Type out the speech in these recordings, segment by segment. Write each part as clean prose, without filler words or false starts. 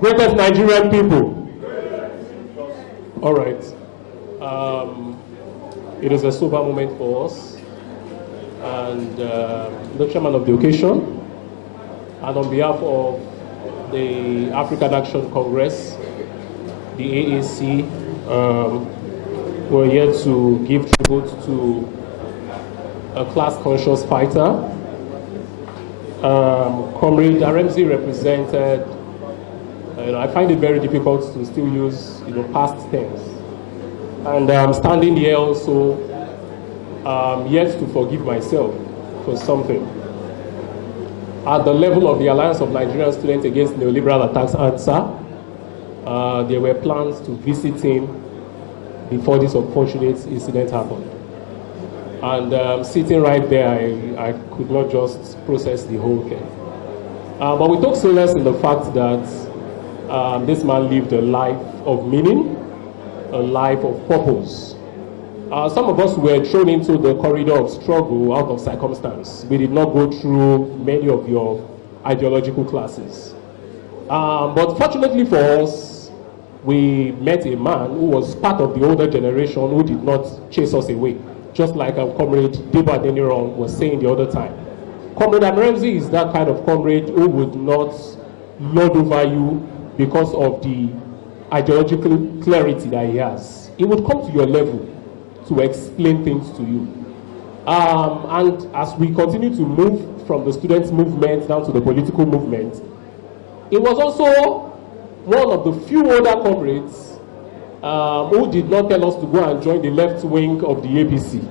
Greatest Nigerian people. All right. It is a sober moment for us, and the chairman of the occasion, and on behalf of the African Action Congress, the AAC, we're here to give tribute to a class-conscious fighter. Comrade Aremu represented. I find it very difficult to still use past tense. And I'm standing here also yet to forgive myself for something. At the level of the Alliance of Nigerian Students Against Neoliberal Attacks, ANSA, there were plans to visit him before this unfortunate incident happened. And sitting right there, I could not just process the whole thing. But we took solace in the fact that this man lived a life of meaning, a life of purpose. Some of us were thrown into the corridor of struggle out of circumstance. We did not go through many of your ideological classes. But fortunately for us, we met a man who was part of the older generation who did not chase us away, just like our comrade Debo Adeniran was saying the other time. Comrade Aremu is that kind of comrade who would not lord over you because of the ideological clarity that he has. He would come to your level to explain things to you. And as we continue to move from the students' movement down to the political movement, it was also one of the few older comrades who did not tell us to go and join the left wing of the APC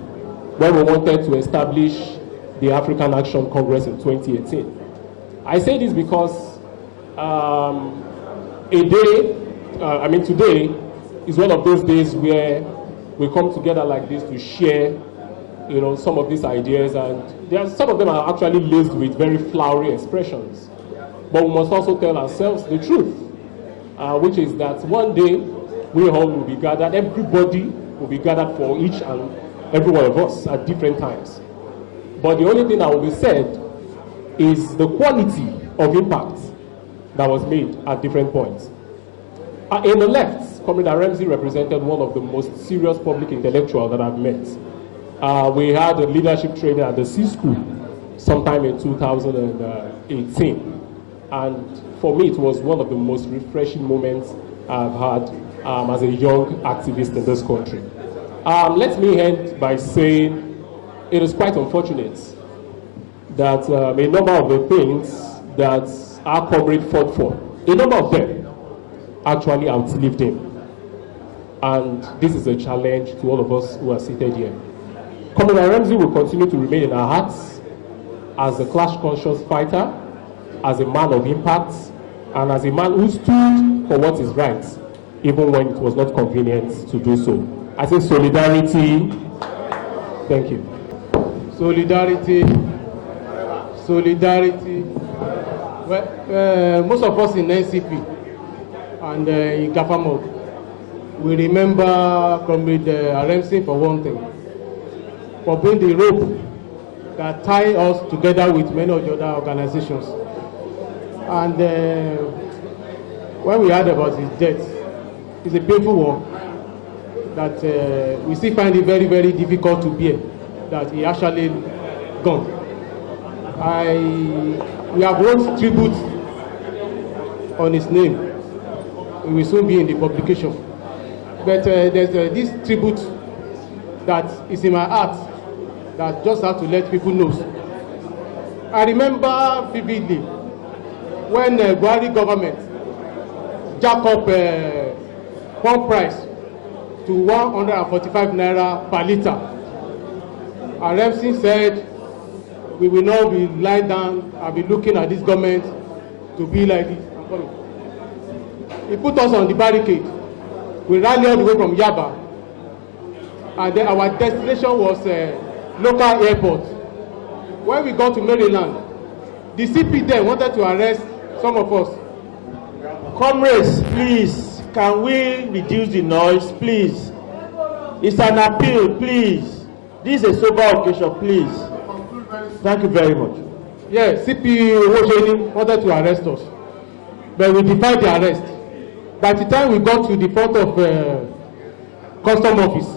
when we wanted to establish the African Action Congress in 2018. I say this because today is one of those days where we come together like this to share, some of these ideas, and some of them are actually laced with very flowery expressions. But we must also tell ourselves the truth, which is that one day we all will be gathered, everybody will be gathered for each and every one of us at different times. But the only thing that will be said is the quality of impact that was made at different points. In the left, Comrade Aremu represented one of the most serious public intellectuals that I've met. We had a leadership training at the C School sometime in 2018. And for me, it was one of the most refreshing moments I've had as a young activist in this country. Let me end by saying it is quite unfortunate that a number of the things that our comrade fought for, a number of them actually outlived him. And this is a challenge to all of us who are seated here. Comrade Aremu will continue to remain in our hearts as a class-conscious fighter, as a man of impact, and as a man who stood for what is right, even when it was not convenient to do so. I say solidarity. Thank you. Solidarity. Well, most of us in NCP and in Gafamo, we remember Comrade Aremu for one thing, for being the rope that tie us together with many of the other organizations. And when we heard about his death, it's a painful one that we still find it very, very difficult to bear that he actually gone. We have wrote tribute on his name. It will soon be in the publication. But there's this tribute that is in my heart that just have to let people know. I remember vividly when the Buhari government jacked up pump price to 145 naira per litre. Aremu said, we will not be lying down and be looking at this government to be like this. He put us on the barricade. We rallied all the way from Yaba. And then our destination was local airport. When we got to Maryland, the CP then wanted to arrest some of us. Comrades, please, can we reduce the noise, please? It's an appeal, please. This is a sober occasion, please. Thank you very much. Yeah, CP wanted to arrest us. but we defied the arrest. By the time we got to the front of custom office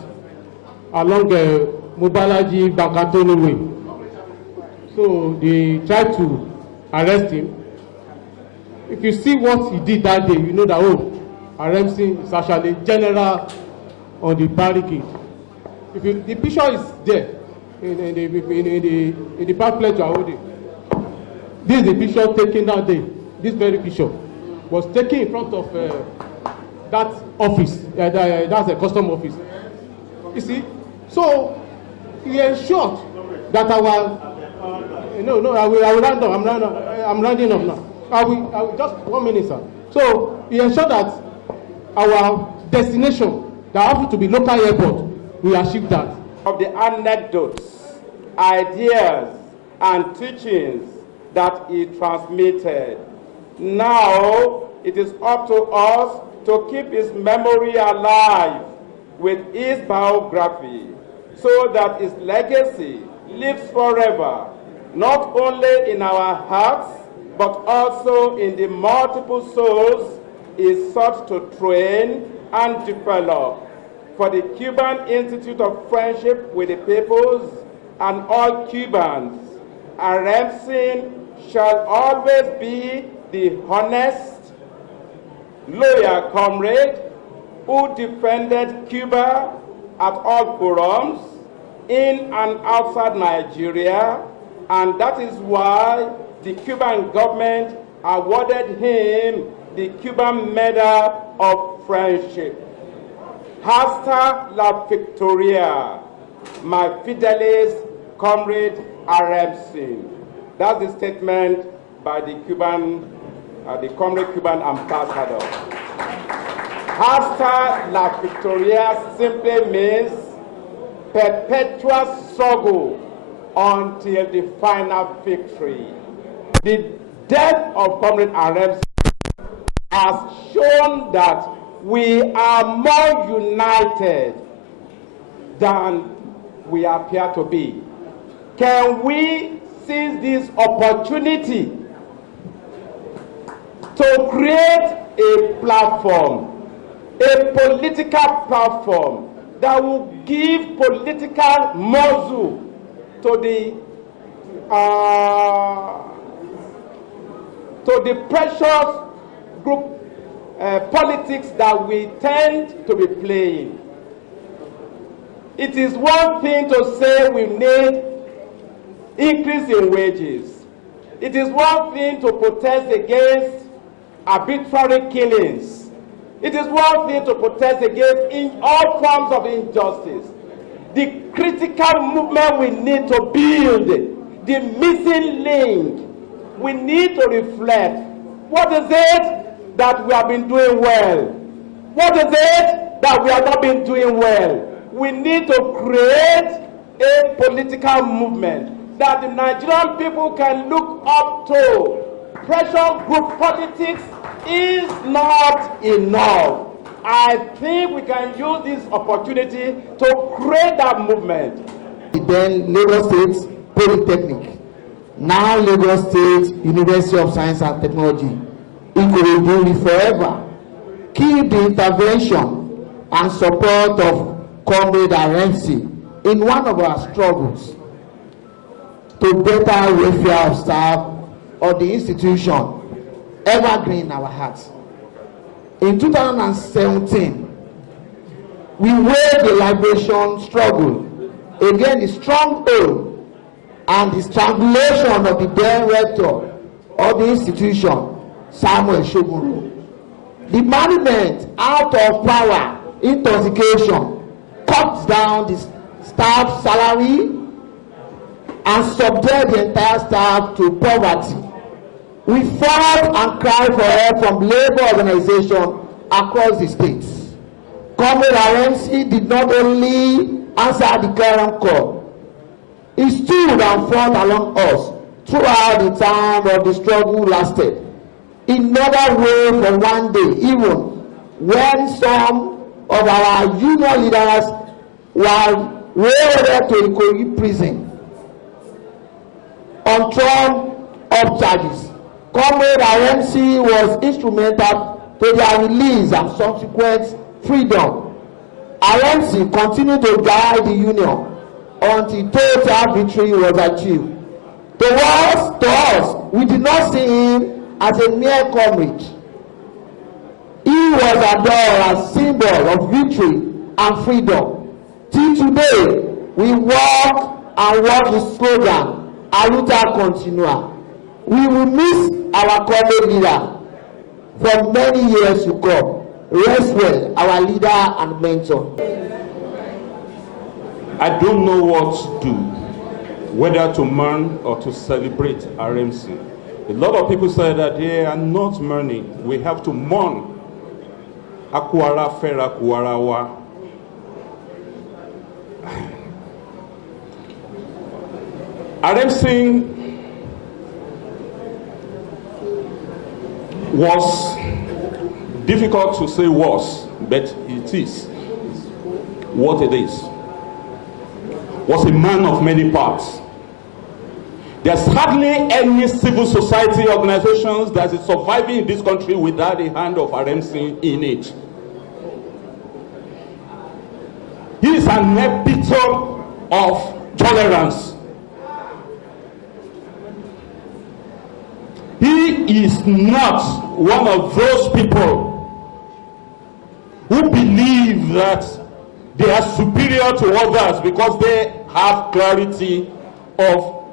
along Mobalaji Bankatoni Way, so they tried to arrest him. If you see what he did that day, you know that Aremu is actually general on the barricade. The picture is there in the pamphlet you are holding. This is the picture taken that day. This very picture was taken in front of that office. That's a custom office. You see, so he ensured that our I will round up. I'm rounding up now. I will just 1 minute, sir. So he ensured that our destination, that happened to be local airport, we achieved that. Of the anecdotes, ideas, and teachings that he transmitted. Now it is up to us to keep his memory alive with his biography, so that his legacy lives forever, not only in our hearts, but also in the multiple souls he sought to train and develop. For the Cuban Institute of Friendship with the Peoples and all Cubans, Aremu shall always be the honest, loyal comrade who defended Cuba at all forums, in and outside Nigeria, and that is why the Cuban government awarded him the Cuban Medal of Friendship. Hasta la Victoria, my fidelis comrade Aremu. That's the statement by the comrade Cuban ambassador. Hasta la Victoria simply means perpetual struggle until the final victory. The death of comrade Aremu has shown that we are more united than we appear to be. Can we seize this opportunity to create a platform, a political platform that will give political muscle to the precious group politics that we tend to be playing? It is one thing to say we need increase in wages. It is one thing to protest against arbitrary killings. It is one thing to protest against all forms of injustice. The critical movement we need to build, the missing link, we need to reflect. What is it that we have been doing well? What is it that we have not been doing well? We need to create a political movement that the Nigerian people can look up to. Pressure group politics is not enough. I think we can use this opportunity to create that movement. Then Lagos State Polytechnic, now Lagos State University of Science and Technology, Ikorodu forever. Keep the intervention and support of Comrade Aremu in one of our struggles to better welfare of staff of the institution, evergreen in our hearts. In 2017, we waged the liberation struggle against the stronghold and the strangulation of the then rector of the institution, Samuel Shoguru. The management, out of power, intoxication, cut down the staff salary and subject the entire staff to poverty. We fought and cried for help from labor organizations across the states. Comrade Aremu did not only answer the clarion call, he stood and fought along us throughout the time of the struggle lasted. In other way, for one day, even when some of our union leaders were railed to Ikoyi prison on trumped-up charges, Comrade RMC was instrumental to their release and subsequent freedom. RMC continued to guide the Union until total victory was achieved. To us, we did not see him as a mere comrade. He was adored as symbol of victory and freedom. Till today, we walk and walk his slogan, "Aluta Continua." We will miss our comrade leader for many years to come. Rest well, our leader and mentor. I don't know what to do, whether to mourn or to celebrate RMC. A lot of people say that they are not mourning. We have to mourn. Akuara fera kuarawa. RMC was difficult to say was, but it is what it is. Was a man of many parts. There's hardly any civil society organizations that is surviving in this country without the hand of RMC in it. He is an epitome of tolerance. He is not one of those people who believe that they are superior to others because they have clarity of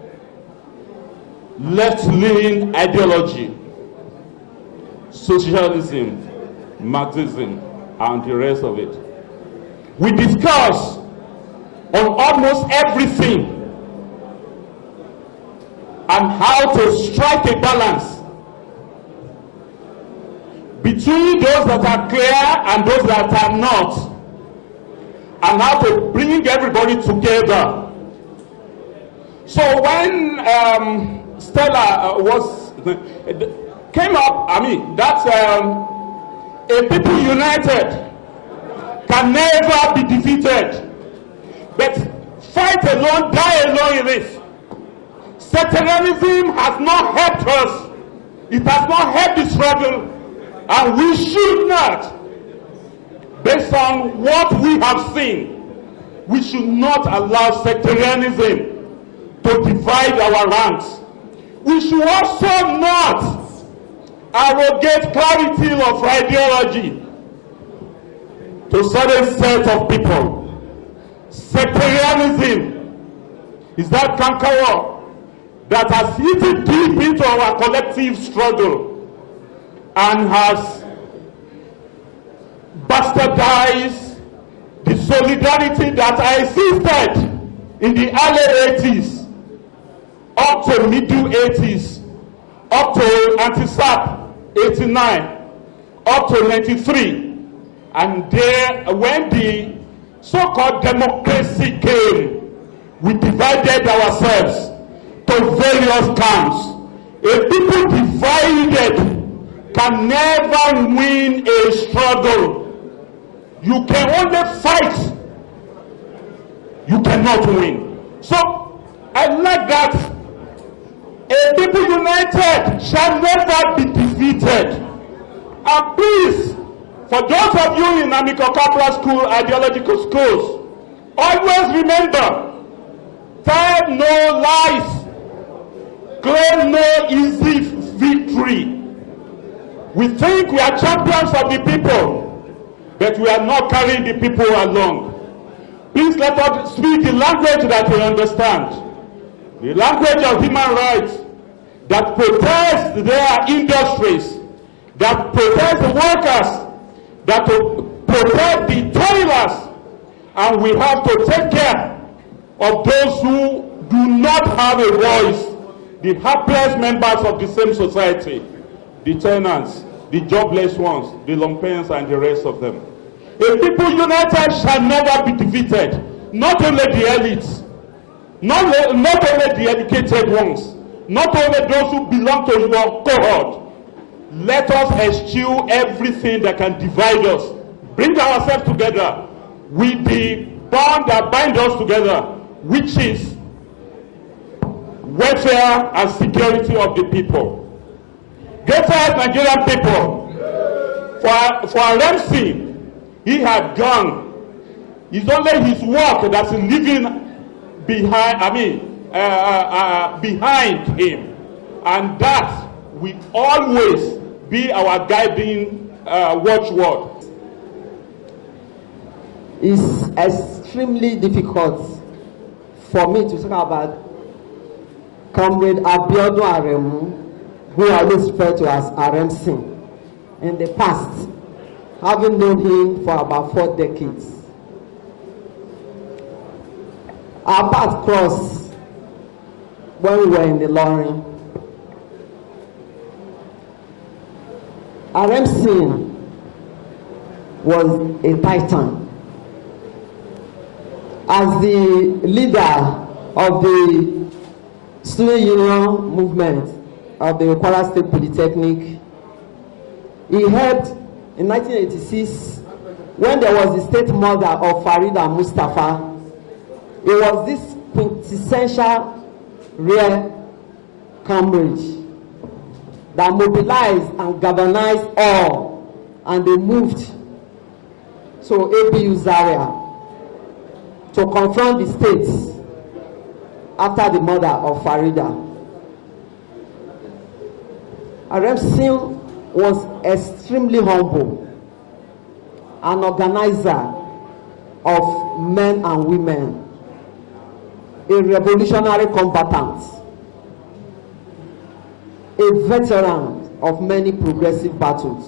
left-leaning ideology, socialism, Marxism, and the rest of it. We discuss on almost everything and how to strike a balance between those that are clear and those that are not, and how to bring everybody together. So when Stella came up, I mean, that's a people united can never be defeated, but fight alone, die alone in this. Sectarianism has not helped us. It has not helped the struggle, and we should not, based on what we have seen, we should not allow sectarianism to divide our ranks. We should also not arrogate clarity of ideology to certain set of people. Sectarianism is that canker that has eaten deep into our collective struggle and has bastardized the solidarity that existed in the early 80s, up to middle 80s, up to anti-SAP 89, up to 93. And there, when the so-called democracy came, we divided ourselves to various camps. A people divided can never win a struggle. You can only fight. You cannot win. So, I like that. A people united shall never be defeated. And please, for those of you in Amico Capra School, ideological schools, always remember, tell no lies, claim no easy victory. We think we are champions of the people, but we are not carrying the people along. Please let us speak the language that we understand. The language of human rights that protects their industries, that protects the workers, that protect the toilers, and we have to take care of those who do not have a voice, the helpless members of the same society, the tenants, the jobless ones, the lumpians, and the rest of them. A people united shall never be defeated. Not only the elites, not only the educated ones, not only those who belong to your cohort. Let us eschew everything that can divide us. Bring ourselves together with the bond that binds us together, which is welfare and security of the people. Steadfast Nigerian people, for Aremu, he had gone. It's only his work that's living behind, behind him. And that will always be our guiding watchword. It's extremely difficult for me to talk about Comrade Abiodun Aremu, who I always refer to as Aremu, in the past, having known him for about 4 decades. Our paths crossed when we were in the lorry. Aremu was a titan. As the leader of the student union movement of the Kwara State Polytechnic, he helped in 1986 when there was the state murder of Farida Mustafa. It was this quintessential rare comrade that mobilized and galvanized all, and they moved to ABU Zaria to confront the states after the murder of Farida. Aremu was extremely humble, an organizer of men and women, a revolutionary combatant, a veteran of many progressive battles,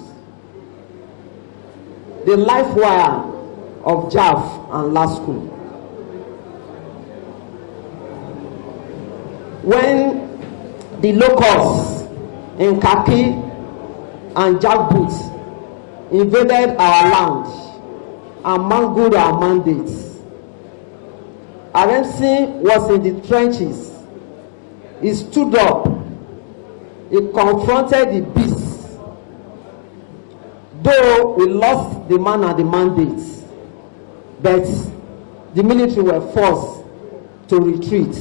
the life wire of JAF and LASCO. When the locusts in khaki and jackboots invaded our land and mangled our mandates, Aremu was in the trenches. He stood up. He confronted the beast. Though we lost the man and the mandates, but the military were forced to retreat.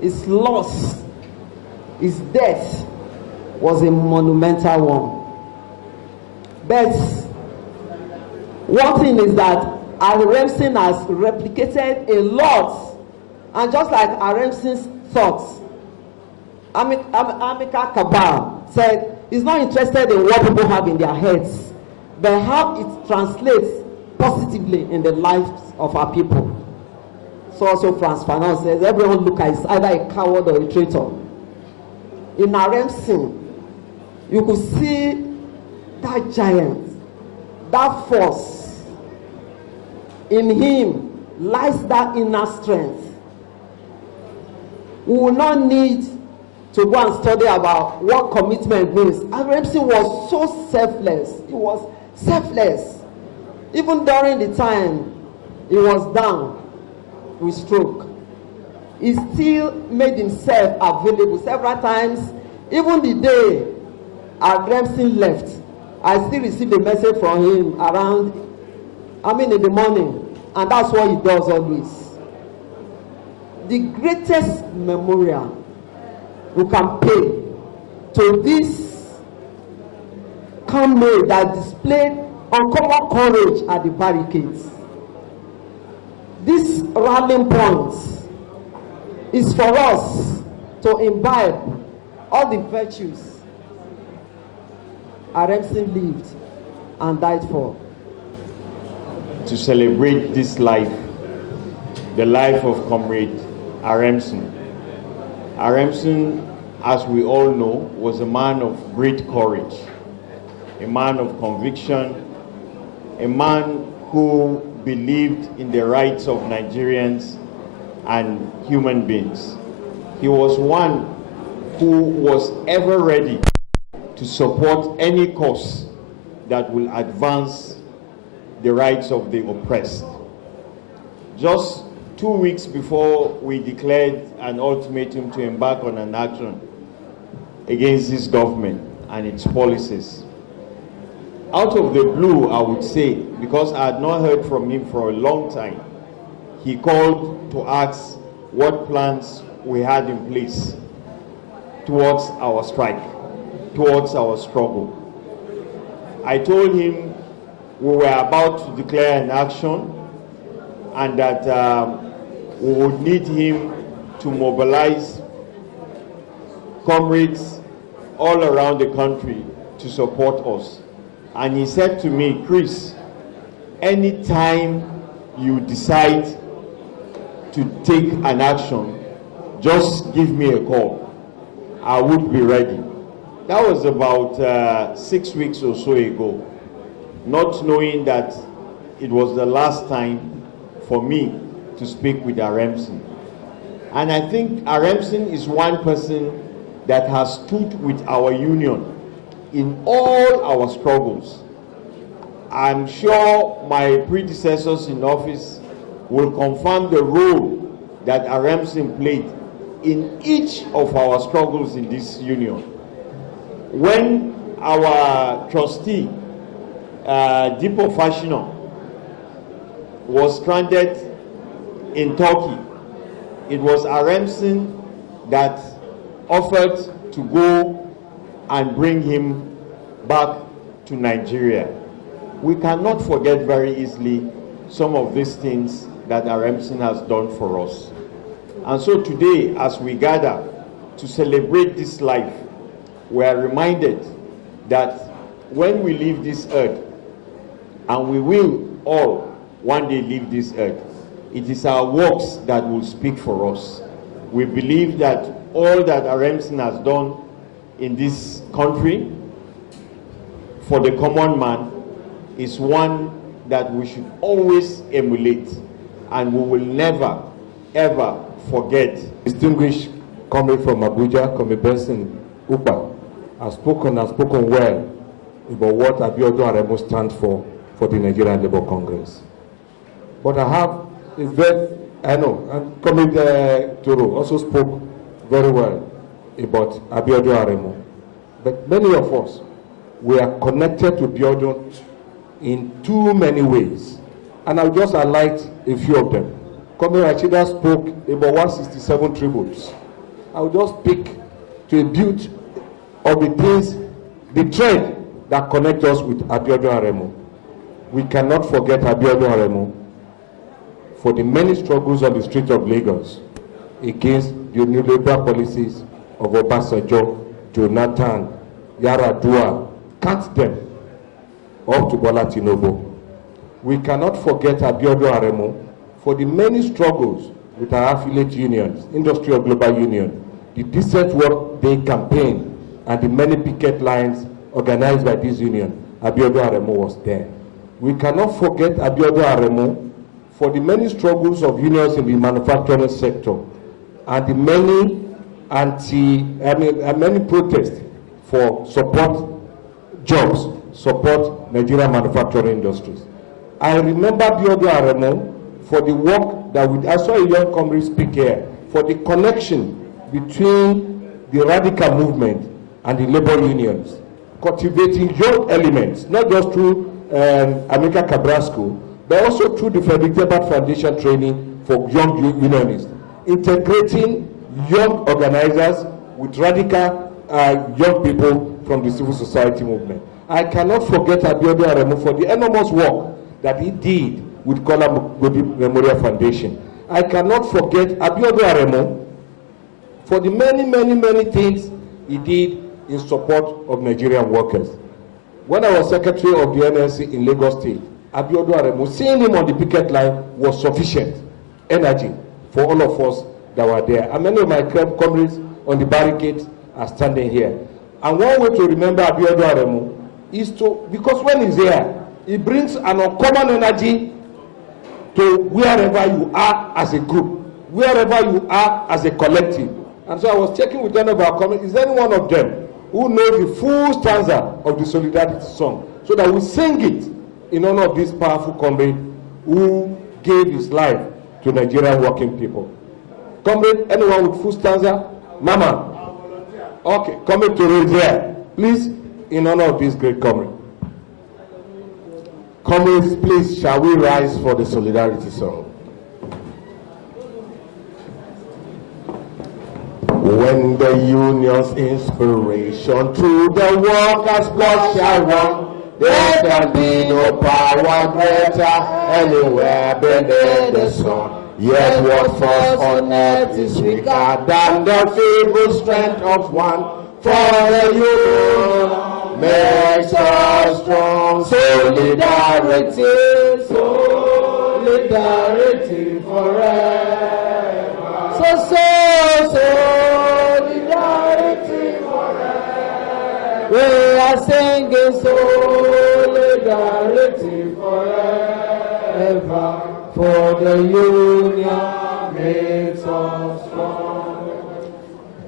His loss, his death was a monumental one. But one thing is that Aremu has replicated a lot, and just like Aremu's thoughts, Amika Cabal said he's not interested in what people have in their heads, but how it translates positively in the lives of our people. So also Franz Fanon says everyone look at is either a coward or a traitor. In Aremu, you could see that giant, that force. In him lies that inner strength. We will not need to go and study about what commitment means. Aremu was so selfless. He was selfless. Even during the time he was down with stroke, he still made himself available several times. Even the day Aremu left, I still received a message from him around, in the morning, and that's what he does always. The greatest memorial we can pay to this comrade that displayed uncommon courage at the barricades. This rallying point is for us to imbibe all the virtues Aremu lived and died for. To celebrate this life, the life of Comrade Aremu. Aremu, as we all know, was a man of great courage, a man of conviction, a man who believed in the rights of Nigerians and human beings. He was one who was ever ready to support any cause that will advance the rights of the oppressed. Just 2 weeks before we declared an ultimatum to embark on an action against this government and its policies, out of the blue, I would say, because I had not heard from him for a long time, he called to ask what plans we had in place. towards our strike, towards our struggle. I told him we were about to declare an action and that we would need him to mobilize comrades all around the country to support us. And he said to me, Chris, anytime you decide to take an action, just give me a call. I would be ready. That was about 6 weeks or so ago, not knowing that it was the last time for me to speak with Aremu. And I think Aremu is one person that has stood with our union in all our struggles. I'm sure my predecessors in office will confirm the role that Aremu played in each of our struggles in this union. When our trustee, Dipo Fashino, was stranded in Turkey, it was Aremu that offered to go and bring him back to Nigeria. We cannot forget very easily some of these things that Aremu has done for us. And so today, as we gather to celebrate this life, we are reminded that when we leave this earth, and we will all one day leave this earth, it is our works that will speak for us. We believe that all that Aremu has done in this country for the common man is one that we should always emulate, and we will never, ever forget. Distinguished comrade from Abuja, Comrade Benson Upa, has spoken well about what Abiodun Aremu stands for the Nigerian Labour Congress. But I have a very, and Comrade Toro also spoke very well about Abiodun Aremu. But many of us, we are connected to Abiodun in too many ways. And I'll just highlight a few of them. Comrade Rachida spoke about 167 tributes. I'll just pick to a bit of the things, the thread that connect us with Abiodun Aremu. We cannot forget Abiodun Aremu for the many struggles on the streets of Lagos against the neoliberal policies of Obasanjo, Jonathan, Yaradua, count them, up to Bola Tinubu. We cannot forget Abiodun Aremu for the many struggles with our affiliate unions, Industry of Global Union, the Decent Work Day campaign, and the many picket lines organized by this union. Abiodun Aremu was there. We cannot forget Abiodun Aremu for the many struggles of unions in the manufacturing sector and the many many protests for support jobs, support Nigerian manufacturing industries. I remember Abiodun Aremu for the work that I saw a young comrade speak here, for the connection between the radical movement and the labor unions, cultivating young elements, not just through America Cabral School, but also through the Frederick Ebert Foundation training for young unionists, integrating young organizers with radical young people from the civil society movement. I cannot forget Abiodun Aremu for the enormous work that he did with Kola Godi Memorial Foundation. I cannot forget Abiodun Aremu for the many things he did in support of Nigerian workers. When I was secretary of the NLC in Lagos State, Abiodun Aremu, seeing him on the picket line was sufficient energy for all of us that were there. And many of my comrades on the barricades are standing here. And one way to remember Abiodun Aremu is to, because when he's there, he brings an uncommon energy to wherever you are as a group, wherever you are as a collective. And so I was checking with one of our comrades, is there any one of them who knows the full stanza of the Solidarity song, so that we sing it in honor of this powerful comrade who gave his life to Nigerian working people? Comrade, anyone with full stanza? Mama? Okay, comrade Toro is there. Please, in honor of this great comrade. Comrades, please, shall we rise for the Solidarity song? When the union's inspiration through the workers' blood shall run, there can be no power greater anywhere beneath the sun. Yet what falls on earth is weaker than the feeble strength of one. For the union makes us strong. Solidarity, solidarity forever. Solidarity forever. We are singing solidarity forever. For the union makes us strong.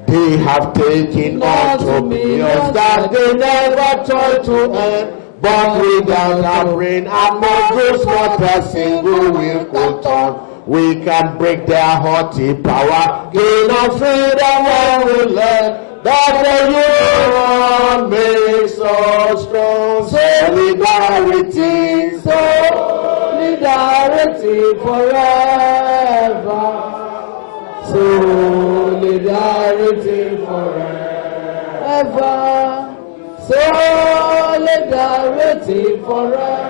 They have taken unto millions that they never tried to earn, but without our brain and muscles, not a single will could turn. We can break their haughty power, gain our freedom when we learn that the union makes us strong. Solidarity, solidarity forever. Solidarity forever. Solidarity forever.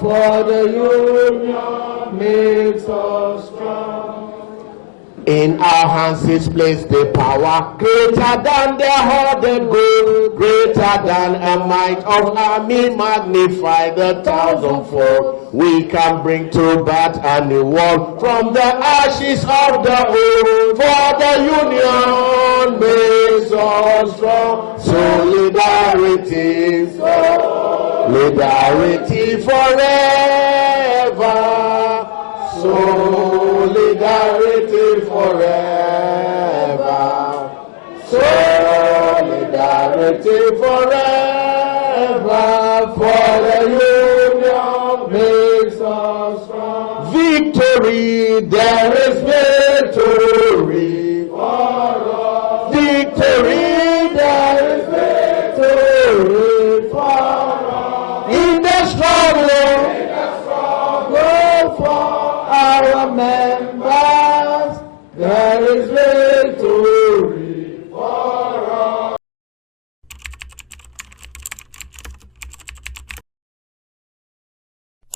For the union makes us strong. In our hands is placed the power greater than the hoarded gold, greater than a might of army, magnify the thousandfold. We can bring to birth a new world from the ashes of the old. For the union makes us strong. Solidarity, solidarity forever. Solidarity forever. Solidarity forever. For the union makes us strong. Victory there is